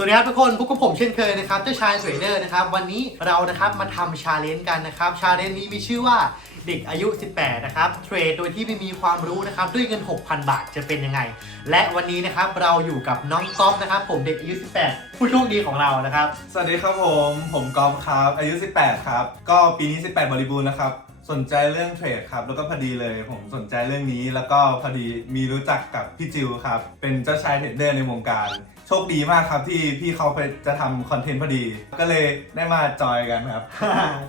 สวัสดีครับทุกคนพบกับผมเช่นเคยนะครับเจ้าชายเทรดเดอร์นะครับวันนี้เรานะครับมาทำชาเลนจ์กันนะครับชาเลนจ์นี้มีชื่อว่าเด็กอายุ 18 นะครับเทรดโดยที่ไม่มีความรู้นะครับด้วยเงิน 6,000 บาทจะเป็นยังไง และวันนี้นะครับเราอยู่กับน้องก๊อฟนะครับผมเด็กอายุ 18 ผู้โชคดีของเรานะครับ สวัสดีครับผม ผมกอฟครับ อายุ 18 ครับ ก็ปีนี้ 18 บริบูรณ์นะครับ สนใจเรื่องเทรดครับ แล้วก็พอดีเลย ผมสนใจเรื่องนี้ แล้วก็พอดีมีรู้จักกับพี่จิวครับ เป็นเจ้าชายเทรดเดอร์ในวงการ โชคดีมากครับที่พี่เขาไปจะทำคอนเทนต์พอดี ก็เลยได้มาจอยกันครับ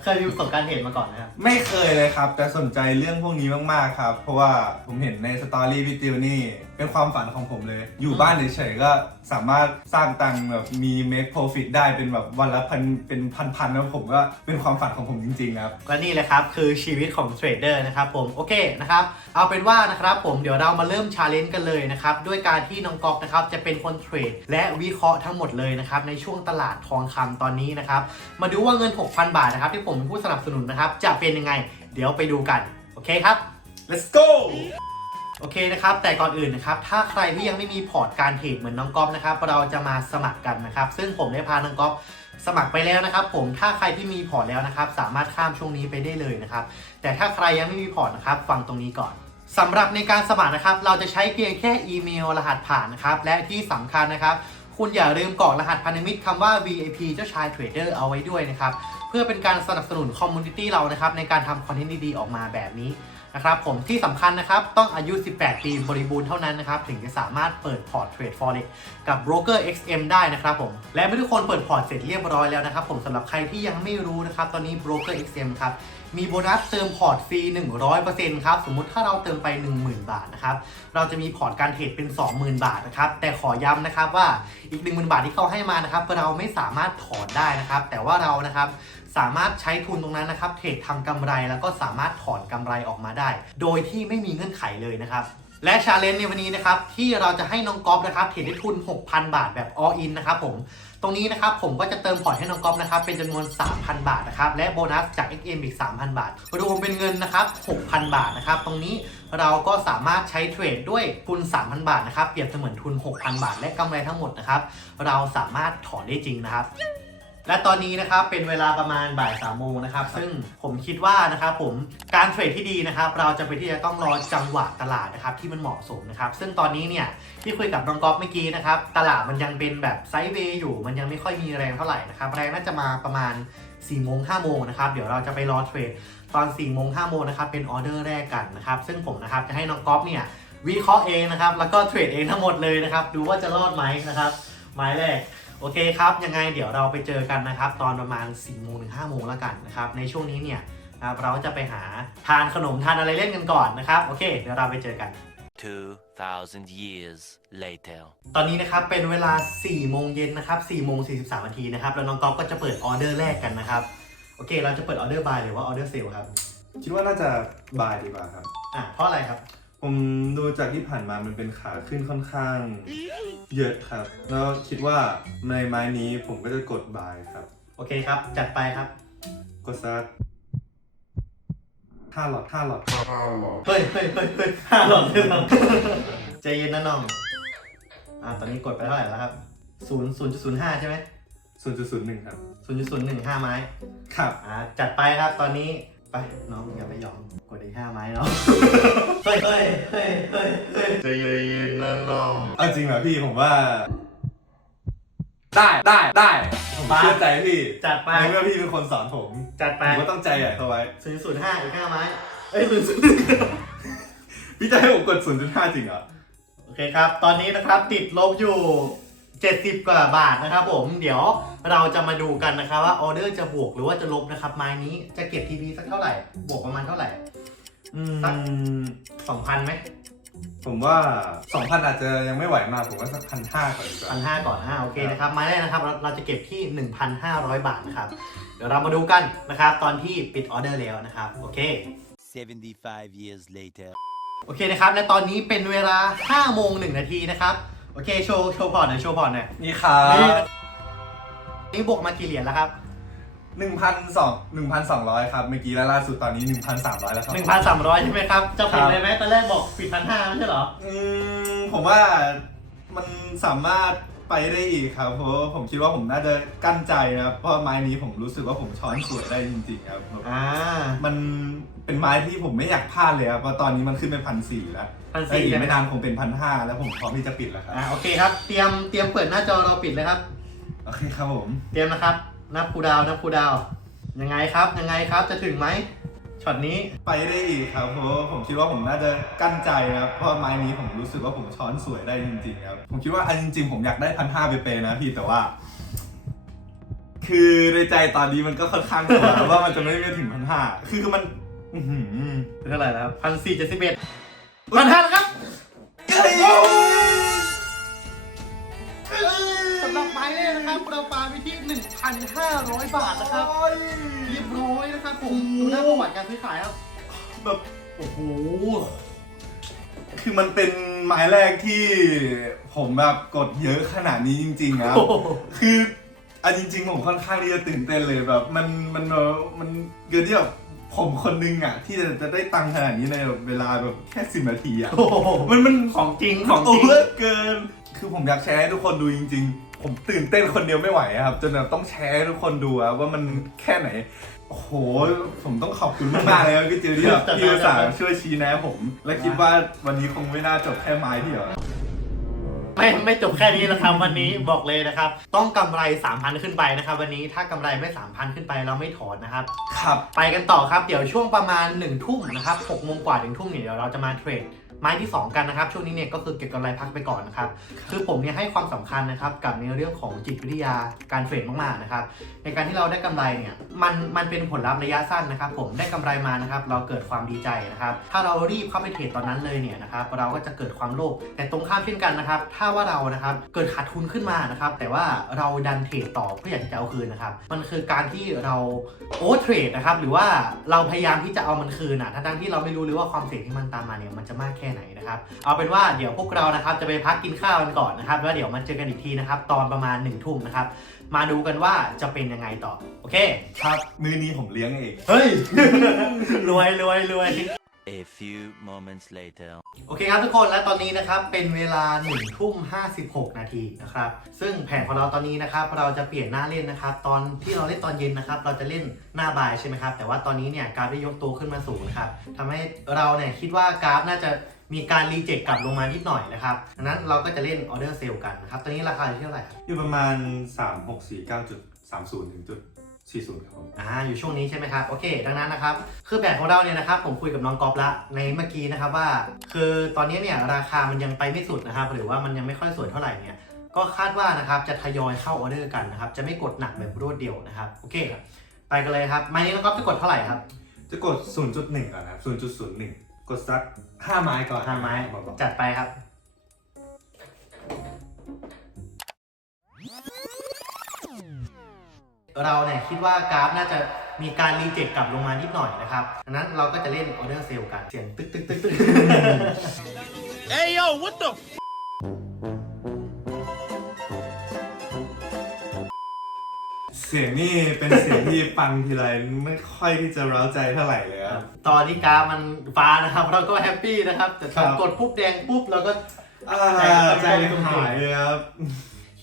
เคยมีประสบการณ์เห็นมาก่อนนะครับ ไม่เคยเลยครับ แต่สนใจเรื่องพวกนี้มากๆครับ เพราะว่าผมเห็นในสตอรี่พี่จิวนี่ เป็นความฝันของผมเลย อยู่บ้านเฉยๆก็ สามารถสร้างตังค์แบบมี make profit ได้เป็นแบบวันละพันเป็นพันๆแล้วผมก็เป็นความฝันของผมจริงๆครับและนี่แหละครับ คือชีวิตของเทรดเดอร์นะครับผมโอเคนะครับ เอาเป็นว่านะครับผมเดี๋ยวเรามาเริ่มชาเลนจ์กันเลยนะครับ ด้วยการที่น้องก๊อฟนะครับจะเป็นคนเทรดและวิเคราะห์ทั้งหมดเลยนะครับในช่วงตลาดทองคำตอนนี้นะครับ มาดูว่าเงิน 6,000 บาทนะครับที่ผมเป็นผู้สนับสนุนนะครับจะเป็นยังไง เดี๋ยวไปดูกันโอเคครับ let's go โอเคนะครับ แต่ก่อนอื่นนะครับ ถ้าใครที่ยังไม่มีพอร์ตการเทรดเหมือนน้องก๊อฟนะครับ เราจะมาสมัครกันนะครับ ซึ่งผมได้พาน้องก๊อฟสมัครไปแล้วนะครับ ผม ถ้าใครที่มีพอร์ตแล้วนะครับ สามารถข้ามช่วงนี้ไปได้เลยนะครับ แต่ถ้าใครยังไม่มีพอร์ตนะครับ ฟังตรงนี้ก่อนสำหรับในการสมัครนะครับ เราจะใช้เพียงแค่อีเมลรหัสผ่านนะครับ และที่สำคัญนะครับ คุณอย่าลืมกรอกรหัสพันธมิตรคำว่า VIP เจ้าชายเทรดเดอร์เอาไว้ด้วยนะครับ เพื่อเป็นการสนับสนุนคอมมูนิตี้เรานะครับในการทำคอนเทนต์ดีๆออกมาแบบนี้ นะครับผมที่สำคัญนะครับต้องอายุ 18 ปีบริบูรณ์เท่านั้นนะครับถึงจะสามารถเปิดพอร์ตเทรด forex กับ broker XM ได้นะครับผมและเมื่อทุกคนเปิดพอร์ตเสร็จเรียบร้อยแล้วนะครับผมสำหรับใครที่ยังไม่รู้นะครับตอนนี้ broker XM ครับมีโบนัสเติมพอร์ตฟรี 100%ครับ สมมุติถ้าเราเติมไป 10,000 บาทนะครับ เราจะมีพอร์ตการเทรดเป็น 20,000 บาทนะครับ แต่ขอย้ำนะครับว่าอีก 10,000 บาทที่เขาให้มานะครับ เราไม่สามารถถอนได้นะครับ แต่ว่าเรานะครับ สามารถใช้ทุนตรงนั้นนะครับเทรดทำกำไรแล้วก็สามารถถอนกำไรออกมาได้ โดยที่ไม่มีเงื่อนไขเลยนะครับและชาเลนจ์ในวันนี้นะครับที่เราจะให้น้องก๊อฟนะครับเทรดได้ทุน 6,000 บาทแบบ all in นะครับผมตรงนี้นะครับผมก็จะเติมพอร์ตให้น้องก๊อฟนะครับเป็นจำนวน 3,000 บาทนะครับและโบนัสจาก XM อีก 3,000 บาท รวมเป็นเงินนะครับ 6,000 บาทนะครับตรงนี้เราก็สามารถใช้เทรดด้วยทุน 3,000 บาทนะครับเปรียบเสมือนทุน 6,000 บาท และกำไรทั้งหมดนะครับเราสามารถถอนได้จริงนะครับ และตอนนี้นะครับเป็นเวลาประมาณบ่ายสามโมงนะครับ ซึ่งผมคิดว่านะครับผมการเทรดที่ดีนะครับ เราจะไปที่จะต้องรอจังหวะตลาดนะครับที่มันเหมาะสมนะครับ ซึ่งตอนนี้เนี่ยที่คุยกับน้องก๊อฟเมื่อกี้นะครับ ตลาดมันยังเป็นแบบไซด์เวย์อยู่ มันยังไม่ค่อยมีแรงเท่าไหร่นะครับ แรงน่าจะมาประมาณ4ี่โมงห้าโมงนะครับ เดี๋ยวเราจะไปรอเทรดตอน4ี่โมงห้าโมงนะครับเป็นออเดอร์แรกกันนะครับ ซึ่งผมนะครับจะให้น้องก๊อฟเนี่ยวิเคราะห์เองนะครับ แล้วก็เทรดเองทั้งหมดเลยนะครับ ดูว่าจะรอดไหมนะครับไม้แรก โอเคครับ ยังไงเดี๋ยวเราไปเจอกันนะครับ ตอนประมาณ4ี่โมงถึงห้าโมงแล้วกันนะครับ ในช่วงนี้เนี่ยนะครับเราจะไปหาทานขนมทานอะไรเล่นกันก่อนนะครับ โอเค เดี๋ยวเราไปเจอกัน 2,000 years later. ตอนนี้นะครับเป็นเวลา4โมงเย็นนะครับ4โมง43นาทีนะครับ แล้วน้องก๊อฟก็จะเปิดออเดอร์แรกกันนะครับ โอเค เราจะเปิดออเดอร์บายหรือว่าออเดอร์เซลครับ คิดว่าน่าจะบายดีกว่าครับ อะเพราะอะไรครับ ผมดูจากที่ผ่านมามันเป็นขาขึ้นค่อนข้าง เยอะครับ แล้วคิดว่าในไม้นี้ผมก็จะกดบายครับ โอเคครับ จัดไปครับ กดสักห้าหลอดห้าหลอดเฮ้ยเฮ้ยเฮ้ยเฮ้ยห้าหลอดเลยน้องใจเย็นนะน้อง อะตอนนี้กดไปเท่าไหร่แล้วครับศูนย์ศูนย์จุดศูนย์ห้าใช่ไหมศูนย์จุดศูนย์หนึ่งครับศูนย์จุดศูนย์หนึ่งห้าไม้ ครับ อ่าจัดไปครับตอนนี้ ไปน้องอย่าไปยอมกดอีกห้าไม้เนาะเฮ้ยเฮ้ยเฮ้ยเฮ้ยเฮ้ยใจเย็นนะน้องเอาจริงเหรอพี่ผมว่า ได้ได้ได้ผมเชื่อใจพี่จัดไป ในเมื่อพี่เป็นคนสอนผมจัดไปผมก็ต้องใจใหญ่เข้าไว้ศูนย์ศูนย์ห้าอีกห้าไม้เอ้ยศูนย์ศูนย์พี่จะให้ผมกด0.5จริงเหรอโอเคครับ ตอนนี้นะครับติดลบอยู่ 70 กว่าบาทนะครับผมเดี๋ยวเราจะมาดูกันนะครับว่าออเดอร์จะบวกหรือว่าจะลบนะครับไม้นี้จะเก็บทีวีสักเท่าไหร่บวกประมาณเท่าไหร่อืสักมสองพันไหมผมว่า 2,000 อาจจะยังไม่ไหวมาก ผมว่าสักพันห้าก่อนดีกว่าพันห้าก่อนอ่าโอเคนะครับไม้แรกนะครับเราเราจะเก็บที่ 1,500 บาทนะครับเดี๋ยวเรามาดูกันนะครับตอนที่ปิดออเดอร์แล้วนะครับโอเค 75 years later. โอเคนะครับและตอนนี้เป็นเวลา5โมง1นาทีนะครับโอเคโชว์โชว์พอร์ตหน่อยโชว์พอร์ตหน่อยนี่ครันี่บนี่บวกมากี่เหรียญแล้วครับ1,200 1,200ครับ เมื่อกี้แล้วล่าสุดตอนนี้1,300แล้วครับ 1,300 ใช่ไหมครับ จะปิดครับเลยไหมตอนแรกบอกปิดพันห้าไม่ใช่เหรอ อืมผมว่ามันสามารถ ไปได้อีกครับเพราะว่าผมคิดว่าผมน่าจะกั้นใจนะครับเพราะไม้นี้ผมรู้สึกว่าผมช้อนสวยได้จริงๆครับแบบอ่ามันเป็นไม้ที่ผมไม่อยากพลาดเลยครับเพราะตอนนี้มันขึ้นเป็นพันสี่แล้วพันและสี่อีกใช่ไหมไม่นานคงเป็นพันห้าแล้วผมพร้อมที่จะปิดแล้วครับอ่าโอเคครับ เตรียมเตรียมเปิดหน้าจอเราปิดเลยครับ โอเคครับผม เตรียมนะครับ นับคูลดาวน์นับคูลดาวน์ยังไงครับยังไงครับจะถึงไหม ช็อตนี้ไปได้อีกครับเพราะว่าผมคิดว่าผมน่าจะกั้นใจนะครับเพราะไม้นี้ผมรู้สึกว่าผมช้อนสวยได้จริงๆครับผมคิดว่าอันจริงๆผมอยากได้พันห้าไปเปย์นะพี่แต่ว่า คือในใจตอนนี้มันก็ค่อนข้างกลัวว่ามันจะไม่ไปถึงพันห้าคือมันอื้อหือเป็นเท่าไหร่แล้วครับพันสี่เจ็ดสิบเอ็ดพันห้าแล้วครับสำห รับไม้แรกนะครับเราปาไปที่ 1,500 บาทนะครับ เรียบร้อยนะครับผมดูหน้าประวัติการซื้อขายครับ แบบ โอ้โห คือมันเป็นไม้แรกที่ผมแบบกดเยอะขนาดนี้จริงๆครับ คืออันจริงๆผมค่อนข้างที่จะตื่นเต้นเลยแบบ มันมันเอ่อมันเกินที่แบบผมคนนึงอะ ที่จะจะได้ตังค์ขนาดนี้ในเวลาแบบแค่สิบนาทีอะโอ้โหมันมันของจริงขขอองงจจริริงงเหลือเกิน คือผมอยากแชร์ให้ทุกคนดูจริง ๆ ผมตื่นเต้นคนเดียวไม่ไหวอะครับ จนแบบต้องแชร์ให้ทุกคนดูอะว่ามันแค่ไหน โอ้โห ผมต้องขอบคุณมากๆเลยครับพี่จิวที่แบบที่อุตส่าห์ช่วยชี้แนะผม และคิดว่าวันนี้คงไม่น่าจบแค่ไม้เดียว ไม่ไม่จบแค่นี้นะครับวันนี้บอกเลยนะครับ ต้องกำไร 3,000 ขึ้นไปนะครับ วันนี้ถ้ากำไรไม่ 3,000 ขึ้นไปเราไม่ถอนนะครับ ครับ ไปกันต่อครับ เดี๋ยวช่วงประมาณ1นึ่ทุ่มนะครับหกโมงกว่าถึงทุ่มเนี่ยเดี๋ยวเราจะมาเทรด ไม้ที่ 2 กันนะครับ ช่วงนี้เนี่ยก็คือเก็บกำไรพักไปก่อนนะครับ คือผมเนี่ยให้ความสำคัญนะครับกับในเรื่องของจิตวิทยาการเทรดมากๆนะครับ ในการที่เราได้กำไรเนี่ยมันมันเป็นผลลัพธ์ระยะสั้นนะครับ ผมได้กำไรมานะครับ เราเกิดความดีใจนะครับ ถ้าเรารีบเข้าไปเทรดตอนนั้นเลยเนี่ยนะครับ เราก็จะเกิดความโลภแต่ตรงข้ามเช่นกันนะครับ ถ้าว่าเรานะครับเกิดขาดทุนขึ้นมานะครับ แต่ว่าเราดันเทรดต่อเพื่ออยากจะเอาคืนนะครับ มันคือการที่เราโอเวอร์เทรดนะครับหรือว่าเราพยายามที่จะเอามันคืนอะทั้งๆที่เราไม่รู้เลยว่าความเสี่ยงที่มันตามมาเนี่ยมันจะมากแค่ไหนนะครับ เอาเป็นว่าเดี๋ยวพวกเรานะครับจะไปพักกินข้าวกันก่อนนะครับแล้วเดี๋ยวมาเจอกันอีกทีนะครับตอนประมาณ1นึ่ทุ่มนะครับมาดูกันว่าจะเป็นยังไงต่อโอเค ครับมื้อนี้ผมเลี้ยงเอง เฮ้ย รวยรวยรวย A few moments later. โอเคครับทุกคนและตอนนี้นะครับเป็นเวลา1นึ่ทุ่ม56นาทีนะครับซึ่งแผนของเราตอนนี้นะครับเราจะเปลี่ยนหน้าเล่นนะครับตอนที่เราเล่นตอนเย็นนะครับเราจะเล่นหน้าบายใช่ไหมครับแต่ว่าตอนนี้เนี่ยกราฟได้ยกตัวขึ้นมาสูงนะครับทำให้เราเนี่ยคิดว่ากราฟน่าจะ มีการรีเจ็คกลับลงมานิดหน่อยนะครับดังนั้นเราก็จะเล่นออเดอร์เซลกันนะครับตอนนี้ราคาอยู่ที่เท่าไหร่ครับอยู่ประมาณ 3 6 4 9จุด30ถึงจุด40ครับผมอ่าอยู่ช่วงนี้ใช่ไหมครับโอเค ดังนั้นนะครับคือแบบของเราเนี่ยนะครับผมคุยกับน้องกอฟละในเมื่อกี้นะครับว่า คือตอนนี้เนี่ยราคามันยังไปไม่สุดนะครับหรือว่ามันยังไม่ค่อยสวยเท่าไหร่เนี่ยก็คาดว่านะครับจะทยอยเข้าออเดอร์กันนะครับจะไม่กดหนักแบบรวดเดียวนะครับโอเคครับไปกันเลยครับไม้นี้น้องกอฟจะกดเท่าไหร่ครับจะกด 0.1 ก่อนนะครับ0.01 กดสัก5ไม้ก่อนห้าไม้เบาๆจัดไปครับ เราเนี่ยคิดว่ากราฟน่าจะมีการรีเจ็คกลับลงมานิดหน่อยนะครับดังนั้นเราก็จะเล่นออเดอร์เซลกัน เสียงตึกตึกตึกตึก Hey yo, what the? เสียงนี่เป็นเสียงที่ฟังทีไรไม่ค่อยที่จะเร้าใจเท่าไหร่เลยครับ ตอนที่กราฟมันฟ้านะครับ เราก็แฮปปี้นะครับ แต่พอครับ กดปุ๊บแดงปุ๊บเราก็ อ่าใจหายเลยครับ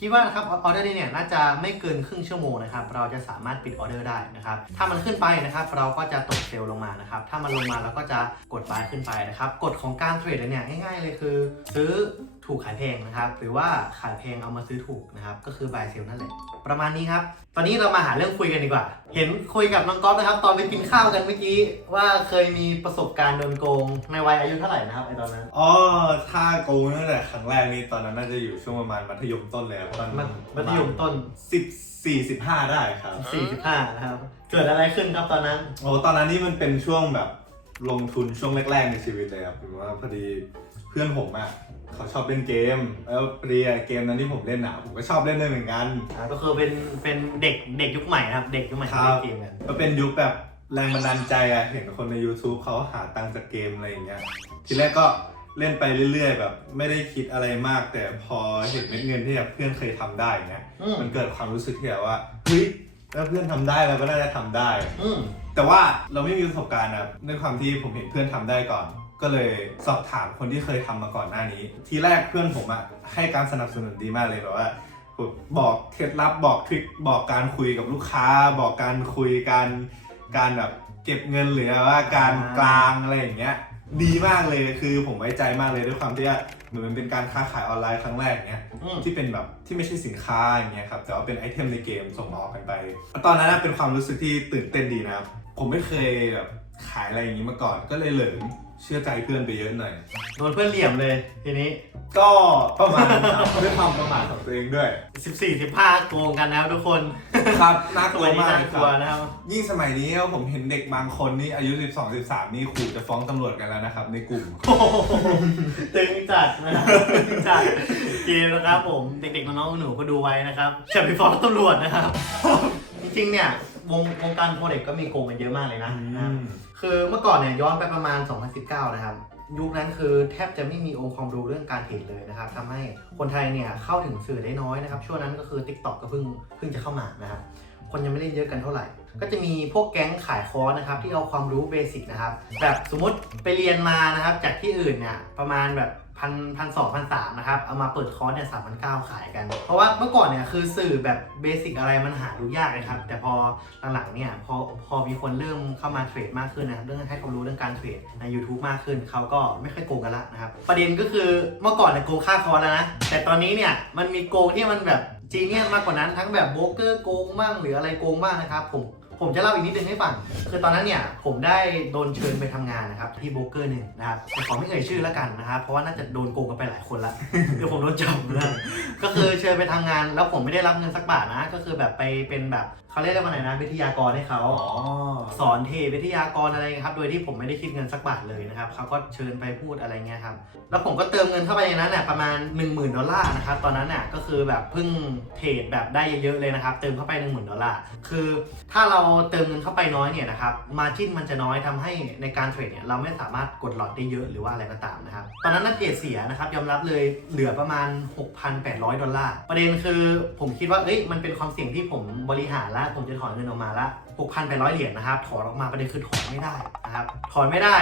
คิดว่านะครับออเดอร์นี้เนี่ยน่าจะไม่เกินครึ่งชั่วโมงนะครับเราจะสามารถปิดออเดอร์ได้นะครับถ้ามันขึ้นไปนะครับเราก็จะตกเซลล์ลงมานะครับถ้ามันลงมาเราก็จะกดบายขึ้นไปนะครับกฎของการเทรดเนี่ยง่ายๆเลยคือ ซื้อ ถูกขายแพงนะครับ หรือว่าขายแพงเอามาซื้อถูกนะครับ ก็คือบายเซลล์นั่นแหละ ประมาณนี้ครับ ตอนนี้เรามาหาเรื่องคุยกันดีกว่า เห็นคุยกับน้องก๊อฟนะครับ ตอนไปกินข้าวกันเมื่อกี้ ว่าเคยมีประสบการณ์โดนโกงในวัยอายุเท่าไหร่นะครับไอตอนนั้น อ๋อถ้าโกงตั้งแต่ครั้งแรกนี่ตอนนั้นน่าจะอยู่ช่วงประมาณมัธยมต้นเลยครับตอนมัธมัธยมต้น สิบสี่สิบห้าได้ครับ 45นะครับ เกิดอะไรขึ้นครับตอนนั้น โอ้ตอนนั้นนี่มันเป็นช่วงแบบลงทุนช่วงแรก ๆ ในชีวิตเลยครับผมว่าพอดีเพื่อนผมอะ เขาชอบเล่นเกม แล้วพอดีเกมนั้นที่ผมเล่นอะผมก็ชอบเล่นด้วยเหมือนกัน อ่าก็คือเป็นเป็นเด็กเด็กยุคใหม่นะครับ เด็กยุคใหม่ที่ครัเล่บนเกมกัน ก็เป็นยุคแบบแรงบันดาลใจอะเห็นคนใน YouTube เขาหาตังค์จากเกมอะไรอย่างเงี้ย ทีแรกก็เล่นไปเรื่อยๆ แบบ ไม่ได้คิดอะไรมาก แต่พอเห็นเม็ดเงินที่แบบเพื่อนเคยทำได้อย่างเงี้ย อืมมันเกิดความรู้สึกที่แบบว่าเฮ้ยถ้าเพื่อนทำได้เราก็น่าจะทำได้ อืมแต่ว่าเราไม่มีประสบการณ์นะครับด้วยความที่ผมเห็นเพื่อนทำได้ก่อน ก็เลยสอบถามคนที่เคยทำมาก่อนหน้านี้ ทีแรกเพื่อนผมอะให้การสนับสนุนดีมากเลยแบบว่าบอกเคล็ดลับบอกทริคบอกการคุยกับลูกค้า บอกการคุยการการแบบเก็บเงินหรือว่าการอ่ากลางอะไรอย่างเงี้ยดีมากเลยคือผมไว้ใจมากเลยด้วยความที่ว่าเหมือนมันเป็นการค้าขายออนไลน์ครั้งแรกเนี้ยอืมที่เป็นแบบที่ไม่ใช่สินค้าอย่างเงี้ยครับแต่ว่าเป็นไอเทมในเกมส่งออกกันไป ตอนนั้นนะเป็นความรู้สึกที่ตื่นเต้นดีนะครับผมไม่เคยแบบขายอะไรอย่างนี้มาก่อนก็เลยเหลิง เชื่อใจเพื่อนไปเยอะหน่อย โดนเพื่อนเหลี่ยมเลยทีนี้ ก็ประมาณนั้นครับด้วยความประมาทของตัวเองด้วย 14 15โกงกันนะครับทุกคนครับน่ากลัวนี้มากน่าเลยกคลัรัวบ นะครับ ยิ่งสมัยนี้ผมเห็นเด็กบางคนนี่อายุ 12 13 นี่ขู่จะฟ้องตำรวจกันแล้วนะครับ ในกลุ่ม โอ้โหตึงจัดนะครับตึงจัดเกมนะครับผมเด็กๆน้องๆหนูๆก็ดูไว้นะครับอย่าไปฟ้องตำรวจนะครับ จริงๆเนี่ย วงวงการโปรเด็กก็มีโกงกันเยอะมากเลยนะนะครับคือเมื่อก่อนเนี่ยย้อนไปประมาณ 2019 นะครับ ยุคนั้นคือแทบจะไม่มีองค์ความรู้เรื่องการเทรดเลยนะครับทำให้คนไทยเนี่ยเข้าถึงสื่อได้น้อยนะครับ ช่วงนั้นก็คือ TikTok ก็เพิ่งเพิ่งจะเข้ามานะครับ คนยังไม่เล่นเยอะกันเท่าไหร่ ก็จะมีพวกแก๊งขายคอร์สนะครับที่เอาความรู้เบสิกนะครับ แบบสมมติไปเรียนมานะครับจากที่อื่นเนี่ยประมาณแบบ พันพันสองพันสามนะครับ เอามาเปิดคอร์สเนี่ยสามพันเก้าขายกัน เพราะว่าเมื่อก่อนเนี่ยคือสื่อแบบเบสิกอะไรมันหาดูยากเลยครับ แต่พอหลังๆเนี่ยพอพอมีคนเริ่มเข้ามาเทรดมากขึ้นนะครับเรื่องให้ความรู้เรื่องการเทรดใน YouTube มากขึ้น เขาก็ไม่ค่อยโกงกันละนะครับ ประเด็นก็คือเมื่อก่อนเนี่ยโกงค่าคอร์สแล้วนะ แต่ตอนนี้เนี่ยมันมีโกงที่มันแบบจีเนียสมากกว่านั้นทั้งแบบโบรกเกอร์โกงบ้างหรืออะไรโกงบ้างนะครับผม ผมจะเล่าอีกนิดนึงให้ฟัง คือตอนนั้นเนี่ยผมได้โดนเชิญไปทำงานนะครับที่โบรกเกอร์หนึ่งนะครับแต่ขอไม่เอ่ยชื่อแล้วกันนะครับเพราะว่าน่าจะโดนโกงกันไปหลายคนละเดี๋ยวผมโดนจับเลยก็คือเชิญไปทำงาน แล้วผมไม่ได้รับเงินสักบาทนะ ก็คือแบบไปเป็นแบบ เขาเรียกว่าไงนะวิทยากรให้เขาอ๋อสอนเทรดวิทยากรอะไรครับ โดยที่ผมไม่ได้คิดเงินสักบาทเลยนะครับเขาก็เชิญไปพูดอะไรเงี้ยครับแล้วผมก็เติมเงินเข้าไปในนั้นน่ะประมาณ 1 0,000 ดอลลาร์นะครับตอนนั้นน่ะก็คือแบบเพิ่งเทรดแบบได้เยอะๆเลยนะครับเติมเข้าไป 1 0,000 ดอลลาร์คือถ้าเราเติมเงินเข้าไปน้อยเนี่ยนะครับมาจิ้นมันจะน้อยทำให้ในการเทรดเนี่ยเราไม่สามารถกดหลอดได้เยอะหรือว่าอะไรก็ตามนะครับตอนนั้นน่าเทรดเสียนะครับยอมรับเลยเหลือประมาณ 6,800 ดอลลาร์ประเด็นคือผมคิดว่าเอ้ยมันเป็นความเสี่ยงที่ผมบริหารแล้วผมจะถอนเงินออกมาละหกพันไปร้อยเหรียญนะครับ ถอนออกมาประเด็นคือถอนไม่ได้นะครับ ถอนไม่ได้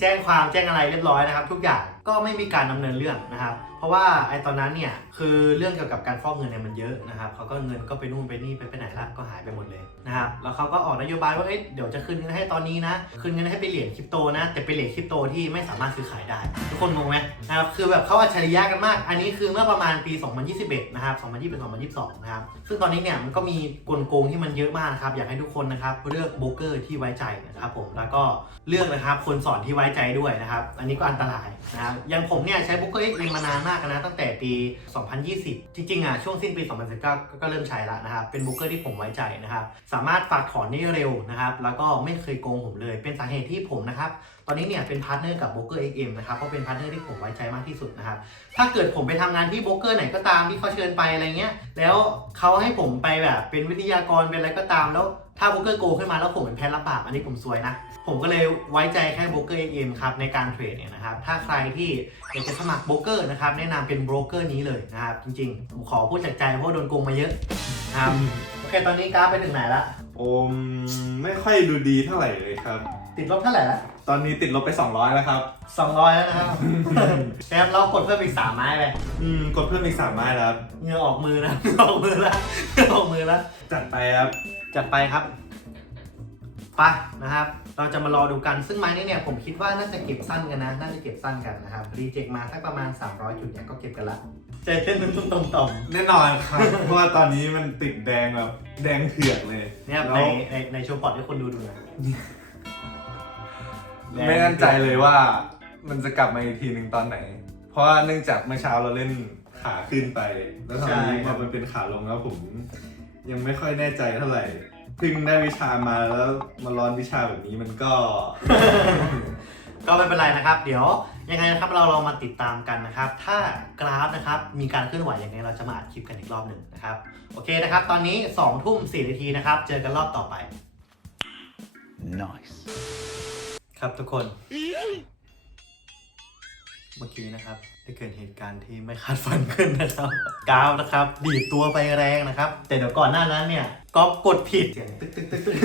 แจ้งความแจ้งอะไรเรียบร้อยนะครับ ทุกอย่างก็ไม่มีการดำเนินเรื่องนะครับ เพราะว่าไอ้ตอนนั้นเนี่ย คือเรื่องเกี่ยวกับการฟอกเงินเนี่ยมันเยอะนะครับเขาก็เงินก็ไปนู่นไปนี่ไปไปไหนละก็หายไปหมดเลยนะครับแล้วเขาก็ออกนโยบายว่าเอ๊ะเดี๋ยวจะคืนเงินให้ตอนนี้นะคืนเงินให้เป็นเหรียญคริปโตนะ แต่เป็นเหรียญคริปโตที่ไม่สามารถซื้อขายได้ ทุกคนงงไหมนะครับคือแบบเขาอัจฉริยะกันมาก อันนี้คือเมื่อประมาณปี 2021 นะครับ 2021 2022 นะครับซึ่งตอนนี้เนี่ยมันก็มีกลโกงที่มันเยอะมากนะครับอยากให้ทุกคนนะครับเลือกโบรกเกอร์ที่ไว้ใจนะครับผมแล้วก็เลือกนะครับคนสอนที่ไว้ใจด้วยนะครับอันนี้ก็อันตรายนะครับอย่างผมเนี่ยใช้โบรกเกอร์เอ็กมานานมากนะตั้งแต่ปี2020 จริงๆอะช่วงสิ้นปี 2019 ก็เริ่มใช้ละนะครับ เป็นบุ๊กเกอร์ที่ผมไว้ใจนะครับ สามารถฝากถอนได้เร็วนะครับ แล้วก็ไม่เคยโกงผมเลย เป็นสาเหตุที่ผมนะครับ อนนี้เนี่ยเป็นพาร์ทเนอร์กับโบรกเกอร์ XM นะครับเพราะเป็นพาร์ทเนอร์ที่ผมไว้ใจมากที่สุดนะครับถ้าเกิดผมไปทำงานที่โบรกเกอร์ไหนก็ตามที่เขาเชิญไปอะไรเงี้ยแล้วเขาให้ผมไปแบบเป็นวิทยากรเป็นอะไรก็ตามแล้วถ้าโบรกเกอร์โกงขึ้นมาแล้วผมเป็นแพ้รับบาปอันนี้ผมซวยนะ ผมก็เลยไว้ใจแค่โบรกเกอร์ XM ครับในการเทรดเนี่ยนะครับถ้าใครที่อยากจะสมัครโบรกเกอร์นะครับแนะนำเป็นโบรกเกอร์นี้เลยนะครับจริงๆผมขอพูดจากใจเพราะว่าโดนโกงมาเยอะนะครับโอเคตอนนี้กราฟไปถึงไหนละโอมไม่ค่อยดูดีเท่าไหร่เลยครับ ติดลบเท่าไหร่ละ ตอนนี้ติดลบไป 200 แล้วครับ สองร้อยแล้วนะครับ แซมเรากดเพิ่มอีกสามไม้ไปอืม กดเพิ่มอีก 3 ไม้แล้วครับ เหงื่อออกมือนะเหงื่อออกมือแล้วเหงื่อออกมือแล้วจัดไปครับ จัดไปครับไปนะครับ เราจะมารอดูกันซึ่งไม้นี้เนี่ยผมคิดว่าน่าจะเก็บสั้นกันนะ น่าจะเก็บสั้นกันนะครับรีเจ็คมาสักประมาณ 300 จุดเนี่ยก็เก็บกันละใจเต้นตุ้มๆต่อมแน่นอนครับ เพราะว่าตอนนี้มันติดแดงแบบแดงเถือกเลยๆเนี่ยแล้วในในในโชว์พอร์ตให้คนดูดูหนะ ไม่แน่นใจเลยว่ามันจะกลับมาอีกทีหนึ่งตอนไหน เพราะว่าเนื่องจากเมื่อเช้าเราเล่นขาขึ้นไป แล้วตอนนี้พอมันเป็นขาลงแล้วผม ยังไม่ค่อยแน่ใจเท่าไหร่เพิ่งได้วิชามาแล้วมาร้อนวิชาแบบนี้มันก็ ก็ไม่เป็นไรนะครับ เดี๋ยวยังไงนะครับเราลองมาติดตามกันนะครับ ถ้ากราฟนะครับมีการเคลื่อนไหวยังไงเราจะมาอัดคลิปกันอีกรอบหนึ่งนะครับ โอเคนะครับ ตอนนี้2ทุ่ม4นาทีนะครับ เจอกันรอบต่อไป Nice. ครับทุกคน เมื่อกี้นะครับได้เกิดเหตุการณ์ที่ไม่คาดฝันขึ้นนะครับกาวนะครับ ดีดตัวไปแรงนะครับ แต่เดี๋ยวก่อนหน้านั้นเนี่ยก็กดผิดเสียงตึ๊กตึ๊กตึกตึก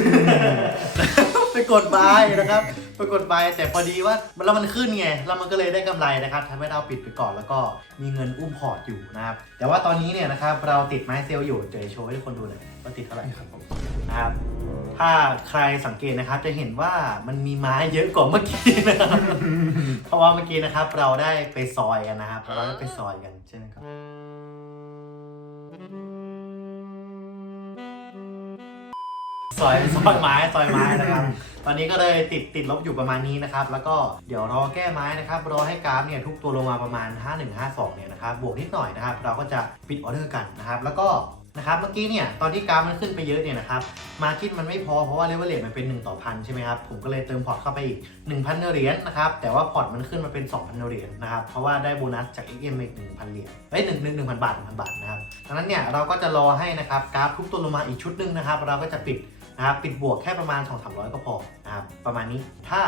ไปกดบายนะครับไปกดบายแต่พอดีว่าแล้วมันขึ้นไงแล้วมันก็เลยได้กำไรนะครับทำให้เราปิดไปก่อนแล้วก็มีเงินอุ้มพอร์ตอยู่นะครับแต่ว่าตอนนี้เนี่ยนะครับเราติดไม้เซลล์อยู่เดี๋ยวโชว์ให้ทุกคนดูหน่อยว่าติดเท่าไหร่ครับผมนะครับ ถ้าใครสังเกตนะครับจะเห็นว่ามันมีไม้เยอะกว่าเมื่อกี้นะครับ เพราะว่าเมื่อกี้นะครับเราได้ไปซอยกันนะครับ เราได้ไปซอยกันใช่ไหมครับซอยซอยไม้ซอยไม้นะครับ ตอนนี้ก็เลยติดติดลบอยู่ประมาณนี้นะครับ แล้วก็เดี๋ยวรอแก้ไม้นะครับ รอให้กราฟเนี่ยทุกตัวลงมาประมาณ 5152เนี่ยนะครับ บวกนิดหน่อยนะครับ เราก็จะปิดออเดอร์กันนะครับ แล้วก็ นะครับเมื่อกี้เนี่ยตอนที่กราฟมันขึ้นไปเยอะเนี่ยนะครับมาคิดมันไม่พอเพราะว่าเลเวลเลทมันเป็น 1 ต่อพันใช่ไหมครับผมก็เลยเติมพอร์ตเข้าไปอีก 1,000เหรียญนะครับแต่ว่าพอร์ตมันขึ้นมาเป็น 2,000เหรียญนะครับเพราะว่าได้โบนัสจาก XM อีก1,000เหรียญเอ้ยหนึ่งหนึ่งหนึ่งพันบาทหนึ่งพันบาทนะครับดังนั้นเนี่ยเราก็จะรอให้นะครับกราฟทุกตัวลงมาอีกชุดหนึ่งนะครับเราก็จะปิดนะครับปิดบวกแค่ประมาณ 2 3 0 0 ก็พอนะครับประมาณนี้ถ้า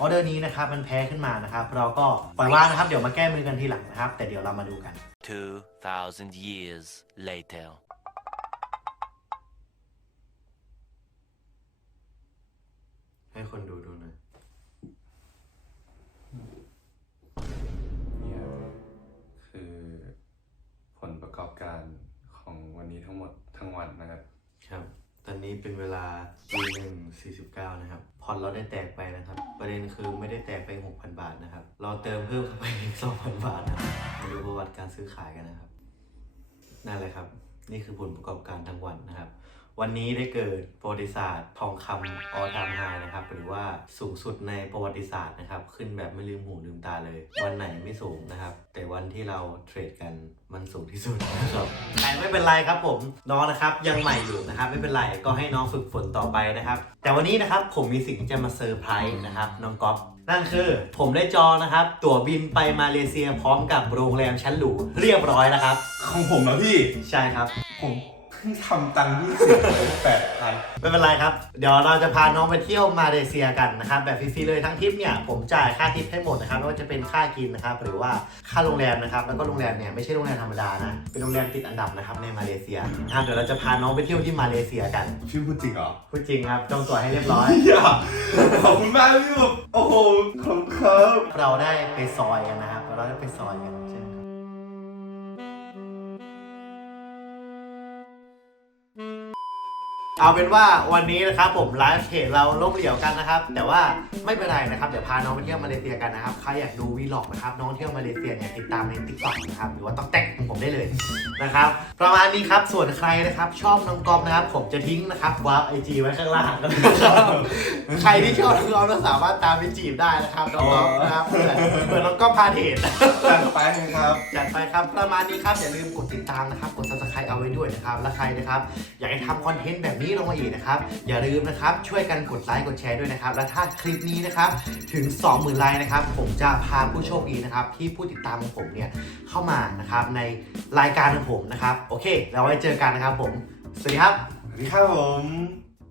ออเดอร์นี้นะครับมันแพ้ขึ้นมานะครับเราก็ปล่อยว่างนะครับเดี๋ยวมาแก้มือกันทีหลังนะครับแต่เดี๋ยวเรามาดูกัน 2,000 years later. ให้ คนดูดูหน่อยเนี่ยคือผลประกอบการของวันนี้ทั้งหมดทั้งวันนะครับ ครับ ตอนนี้เป็นเวลาตีหนึ่งสี่สิบเก้านะครับพอร์ตเราได้แตกไปนะครับ ประเด็นคือไม่ได้แตกไป6,000บาทนะครับ เราเติมเพิ่มเข้าไปอีก2,000บาทนะครับมาดูประวัติการซื้อขายกันนะครับ นั่นแหละครับ นี่คือผลประกอบการทั้งวันนะครับ วันนี้ได้เกิดประวัติศาสตร์ทองคำออทามไฮนะครับ หรือว่าสูงสุดในประวัติศาสตร์นะครับ ขึ้นแบบไม่ลืมหูลืมตาเลย วันไหนไม่สูงนะครับ แต่วันที่เราเทรดกันมันสูงที่สุดนะครับแต่ไม่เป็นไรครับผมน้องนะครับยังใหม่อยู่นะครับ ไม่เป็นไรก็ให้น้องฝึกฝนต่อไปนะครับ แต่วันนี้นะครับผมมีสิ่งที่จะมาเซอร์ไพรส์นะครับน้องก๊อฟนั่นคือผมได้จองนะครับ ตั๋วบินไปมาเลเซียพร้อมกับโรงแรมชั้นหรูเรียบร้อยแล้วครับ ของผมนะพี่ใช่ครับผมเพิ่งทำตังค์ยี่สิบแปดพันไม่เป็นไรครับ เดี๋ยวเราจะพาน้องไปเที่ยวมาเลเซียกันนะครับ แบบฟรีๆเลยทั้งทริปเนี่ยผมจ่ายค่าทริปให้หมดนะครับไม่ว่าจะเป็นค่ากินนะครับ หรือว่าค่าโรงแรมนะครับ แล้วก็โรงแรมเนี่ยไม่ใช่โรงแรมธรรมดานะ เป็นโรงแรมติดอันดับนะครับในมาเลเซียนะครับเดี๋ยวเราจะพาน้องไปเที่ยวที่มาเลเซียกันพี่พูดจริงเหรอพูดจริงครับจองตั๋วให้เรียบร้อยอย่าขอบคุณมากพี่แบบโอ้โหขอบคุณครับเราได้ไปซอยกันนะครับเราได้ไปซอยกัน เอาเป็นว่าวันนี้นะครับผมไลฟ์เพจเราล้มเหลวกันนะครับ แต่ว่าไม่เป็นไรนะครับเดี๋ยวพาน้องไปเที่ยวมาเลเซียกันนะครับใครอยากดูวีล็อกนะครับน้องเที่ยวมาเลเซียเนี่ยติดตามในติ๊กต็อกนะครับหรือว่าต้องแตกของผมได้เลยนะครับประมาณนี้ครับส่วนใครนะครับชอบน้องกอมนะครับผมจะทิ้งนะครับวาร์ปไอจีไว้ข้างล่างนะครับใครที่ชอบน้องกอมก็สามารถตามไปจีบได้นะครับน้องกอมนะครับเผื่อเผื่อน้องกอมพาเทรดจัดไปครับจัดไปครับประมาณนี้ครับอย่าลืมกดติดตามนะครับกด subscribe เอาไว้ด้วยนะครับและใครนะครับอยากให้ทำคอนเทนต์แบบนี้ลงมาอีกนะครับ อย่าลืมนะครับช่วยกันกดไลค์กดแชร์ด้วยนะครับ และถ้าคลิปนี้นะครับถึง 20,000ไลค์นะครับ ผมจะพาผู้โชคดีนะครับ ที่ผู้ติดตามของผมเนี่ยเข้ามานะครับในรายการของผมนะครับ โอเค เราไว้เจอกันนะครับผม สวัสดีครับ สวัสดีครับผม